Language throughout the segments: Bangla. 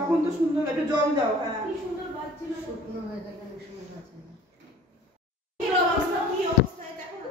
তখন তো সুন্দর, একটু জল দাও। হ্যাঁ কি সুন্দর বাজছিল, শুকনো হয়ে গেল শুনে আছে না। কি অবস্থা, কি অবস্থায় দেখো না।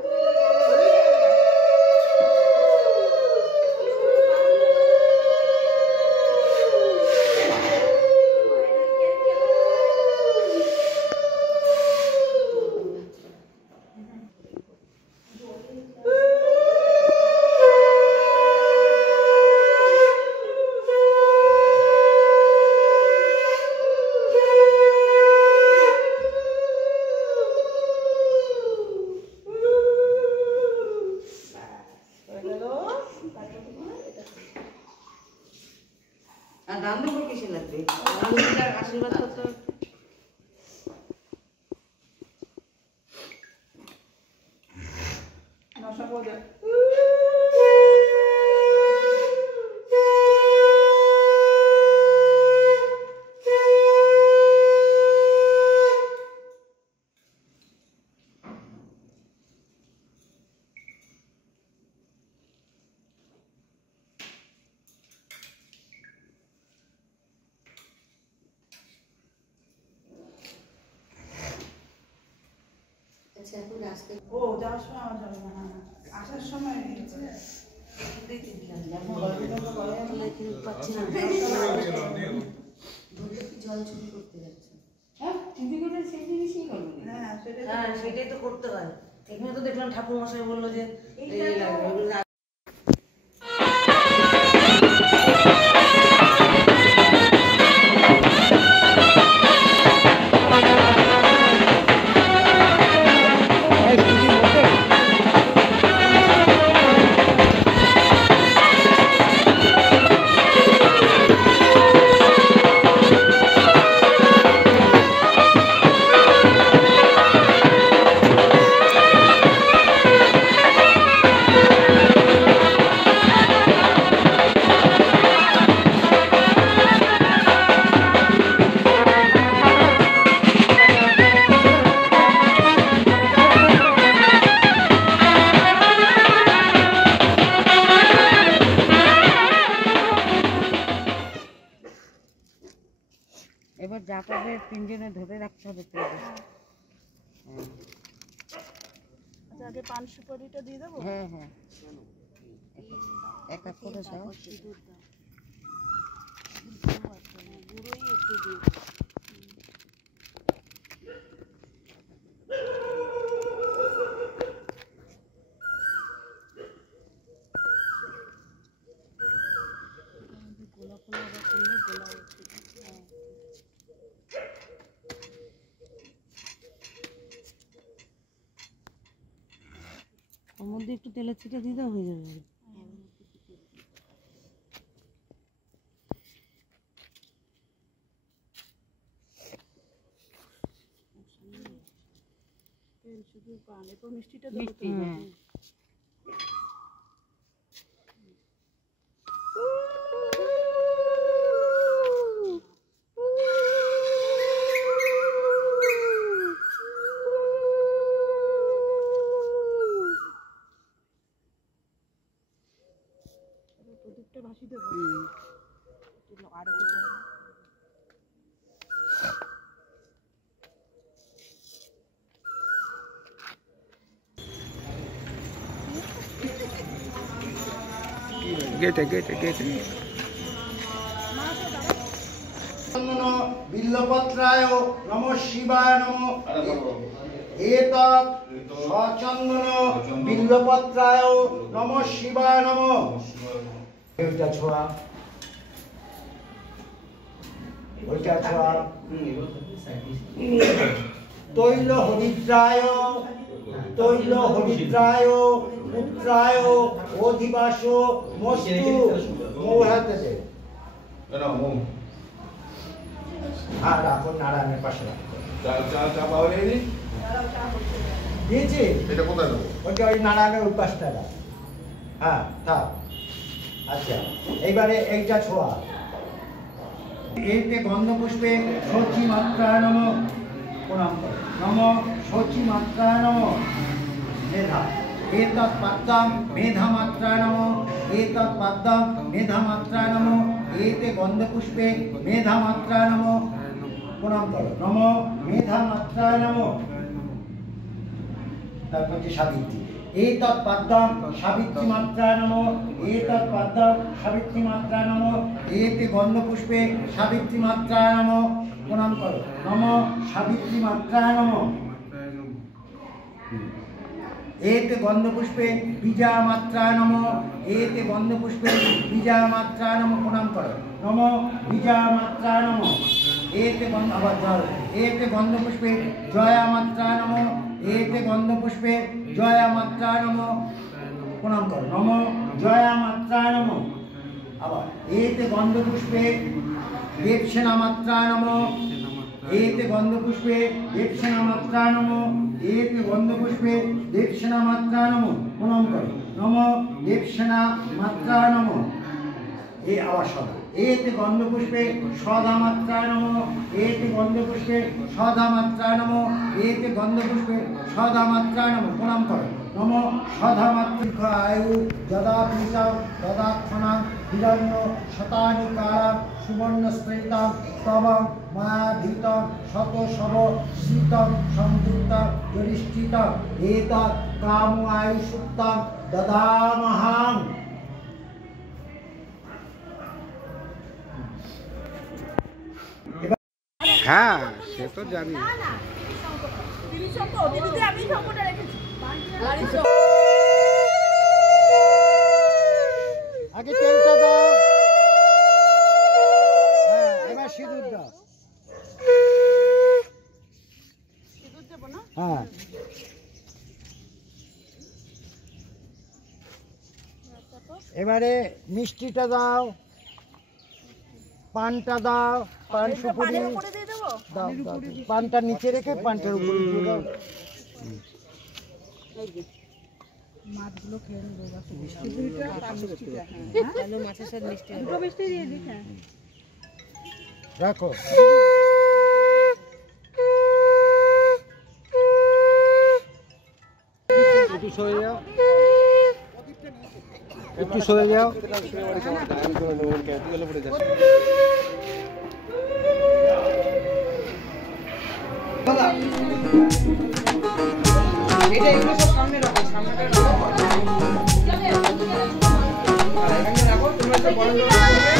আশীর্বাদ করতে ও যাওয়ার সময় আমার যাবে না, আসার সময় জল চুরি করতে যাচ্ছে। হ্যাঁ সেটাই তো করতে হয়। এখানে তো দেখলাম ঠাকুর মশাই বললো যে এবার যা পাবে তিনজনে ধরে রাখতে হবে। আগে পান সুপারিটা দিয়ে দেবো। হ্যাঁ হ্যাঁ এক এক করে দাও। গুঁড়োই একটু দিয়ে গোলা ফোলা আবার করলে গোলা উঠে। ওর মধ্যে একটু তেলের ছিটা দিতে হয়ে যাবে। তেল শুধু পান, এরপর মিষ্টিটা দেবো। প্রদীপটা ভাসি দেবো আর একটু করে। गेटे गेटे गेटे बिल्लपत्राय नमः शिवाय नमः एतत् सचंदन बिल्लपत्राय नमः शिवाय नमः ओइटा छोड़ा तैल हरिद्राय पुत्राय अधिवास मस्तु मोहाते से हाँ राखो नारायण पास দিয়েছি এটা কোথায় দেবো ওটা ওই নারায়ণের উপাসটা হ্যাঁ থাক আচ্ছা এইবারে এইটা ছোঁয়া এইতে গন্ধ পুষ্পে সচি মাত্রায় নম প্রণাম করো নম সচি মাত্রায় নম মেধা एतत् पद्मं मेधा मात्राय नमो एतत् पद्मं मेधा मात्राय नमो এতে গন্ধপুষ্পে মেধা মাত্রা নম প্রণাম করো নম মেধা মাত্রা নম। তারপর হচ্ছে সাবিত্রী এতৎ পাদ্যম সাবিত্রী মাত্রা নম এতৎ পাদ্যম সাবিত্রী মাত্রা নম এতে গন্ধপুষ্পে সাবিত্রী মাত্রা নম প্রণাম করো নম সাবিত্রী মাত্রা নম। এতে গন্ধপুষ্পে বীজা মাত্রা নম এতে গন্ধপুষ্পে বীজা মাত্রা নম প্রণাম করো নম বীজা মাত্রা নম। এতে গন্ধ আবার জল এতে গন্ধপুষ্পে জয়া মাত্রা নম এতে গন্ধপুষ্পে জয়া মাত্রা নম প্রণাম করো নম জয়া মাত্রা নম। আবার এতে গন্ধপুষ্পে দেবসেনা মাত্রা নম এতে গন্ধপুষ্পে দেবসেনা মাত্রা নম এতে গন্ধপুষ্পে দেবসেনা মাত্রা নম প্রণাম করো নম দেবসেনা মাত্রা নম। এ আবার সদা এতে গন্ধপুষ্পে সদা মাত্রা নম এতে গন্ধপুষ্পে সদা মাত্রা নম এতে গন্ধপুষ্পে সদা মাত্রা নম প্রণাম করো নম সদা মাতৃকা আয়ু যদা পীতা তদা ক্ষণা হিরণ্য শতানি কারা সুবর্ণ স্ফীতা তব মায়াধীত শত শব শীত সংযুক্ত জরিষ্ঠিত এতৎ কাম আয়ু সুক্তম দদামহাম। হ্যাঁ সে তো জানি। আগে তেলটা দাও, হ্যাঁ এবার সিঁদুর দাও, হ্যাঁ এবারে মিষ্টিটা দাও, পানটা দাও, পান সুপুরি দাও, পানটা নিচে রেখে পানটার উপরে দিয়ে দাও। মাছগুলো খেয়ে নেবো মাছের সাথে মিষ্টি দিয়ে দিই। হ্যাঁ রাখো একটু সরে যাও, একটু সরে যাও। এটা এগুলো সব সামনে রাখো, সামনেটা রাখো। আর এখানে রাখো, তোমরা তো বড় বড় করবে।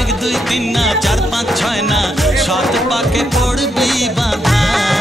एक दुई तीन ना चार पाँच छः ना सात पाके पड़बी बाधा।